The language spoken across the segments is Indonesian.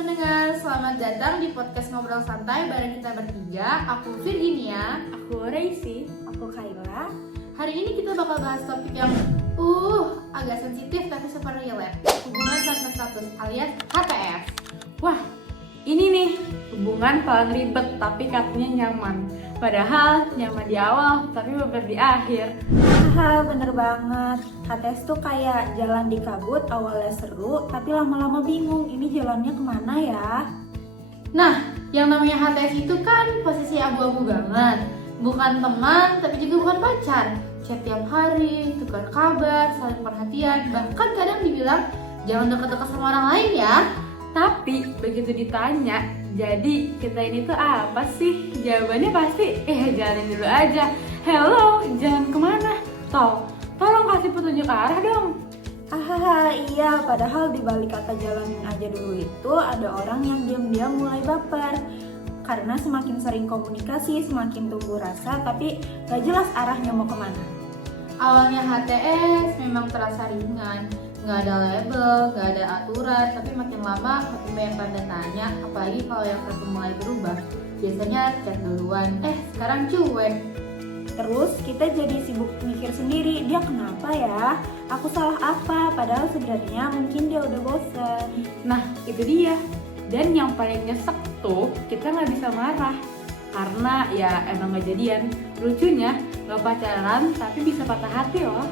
pendengar, selamat datang di podcast Ngobrol Santai bareng kita bertiga. Aku Virginia, Aku Reisi. Aku Kayla. hari ini kita bakal bahas topik yang agak sensitif tapi super relate. Hubungan tanpa status alias HTS. Wah, ini nih hubungan paling ribet tapi katanya nyaman. Padahal nyaman di awal tapi beber di akhir. Haha, bener banget. HTS tuh kayak jalan di kabut, awalnya seru, tapi lama-lama bingung. Ini jalannya kemana ya? Nah, yang namanya HTS itu kan posisi abu-abu banget. Bukan teman, tapi juga bukan pacar. Chat tiap hari, tukar kabar, saling perhatian. Bahkan kadang dibilang, jangan deket-deket sama orang lain ya. Tapi begitu ditanya, jadi kita ini tuh apa sih? Jawabannya pasti, jalanin dulu aja. Hello, jalan kemana? Tolong kasih petunjuk arah dong. Hahaha, iya. Padahal di balik kata jalanin aja dulu itu ada orang yang diam-diam mulai baper. Karena semakin sering komunikasi, semakin tumbuh rasa, tapi gak jelas arahnya mau kemana. Awalnya HTS memang terasa ringan. Nggak ada label, nggak ada aturan, tapi makin lama makin banyak tanda tanya, apalagi kalau yang satu mulai berubah. Biasanya chat duluan, sekarang cuek. Terus kita jadi sibuk mikir sendiri, dia kenapa ya? Aku salah apa? Padahal sebenarnya mungkin dia udah bosen. Nah, itu dia. Dan yang paling nyesek tuh, kita nggak bisa marah. Karena ya emang gak jadian. Lucunya, gak pacaran tapi bisa patah hati loh.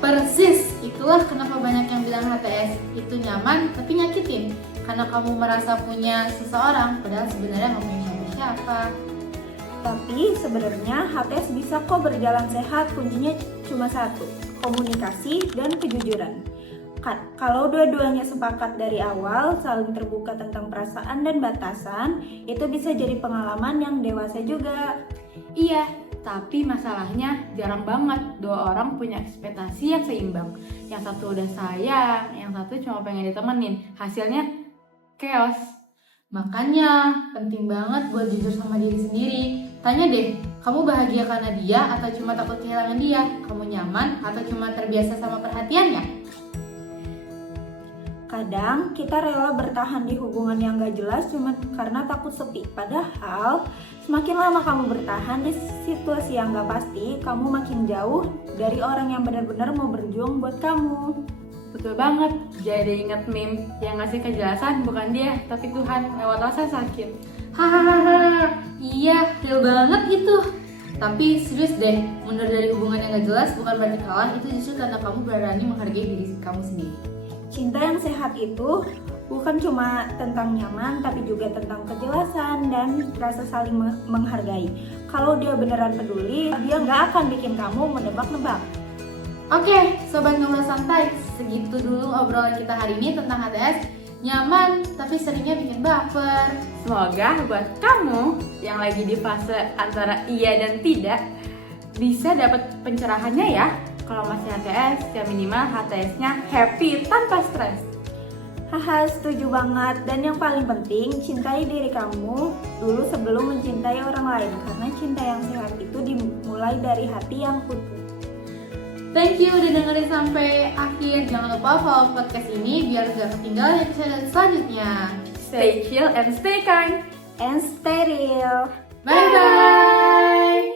Persis, itulah kenapa banyak yang bilang HTS itu nyaman tapi nyakitin. Karena kamu merasa punya seseorang, padahal sebenarnya nggak punya siapa-siapa. Tapi sebenarnya HTS bisa kok berjalan sehat, kuncinya cuma satu, komunikasi dan kejujuran. Kalau dua-duanya sepakat dari awal, saling terbuka tentang perasaan dan batasan, itu bisa jadi pengalaman yang dewasa juga. Iya, tapi masalahnya jarang banget dua orang punya ekspektasi yang seimbang. Yang satu udah sayang, yang satu cuma pengen ditemenin. Hasilnya chaos. Makanya penting banget buat jujur sama diri sendiri. Tanya deh, kamu bahagia karena dia atau cuma takut kehilangan dia? Kamu nyaman atau cuma terbiasa sama perhatiannya? Kadang kita rela bertahan di hubungan yang gak jelas cuma karena takut sepi. Padahal semakin lama kamu bertahan di situasi yang gak pasti, kamu makin jauh dari orang yang benar-benar mau berjuang buat kamu. Betul banget, jadi inget meme yang ngasih kejelasan bukan dia, tapi Tuhan lewat rasa sakit. Hahaha, iya, real banget itu. Tapi serius deh, mundur dari hubungan yang gak jelas bukan berarti kalah, itu justru tanda kamu berani menghargai diri kamu sendiri. Cinta yang sehat itu bukan cuma tentang nyaman, tapi juga tentang kejelasan dan rasa saling menghargai. Kalau dia beneran peduli, dia nggak akan bikin kamu menebak-nebak. Oke, Sobat Ngobrol Santai, segitu dulu obrolan kita hari ini tentang HTS. Nyaman, tapi seringnya bikin baper. Semoga buat kamu yang lagi di fase antara iya dan tidak, bisa dapat pencerahannya ya. Kalau masih HTS, ya minimal HTS-nya happy tanpa stres. Haha, setuju banget. Dan yang paling penting, cintai diri kamu dulu sebelum mencintai orang lain. Karena cinta yang sehat itu dimulai dari hati yang utuh. Thank you udah dengerin sampai akhir. Jangan lupa follow podcast ini biar gak ketinggalan episode selanjutnya. Stay chill and stay kind. And stay real. Bye-bye!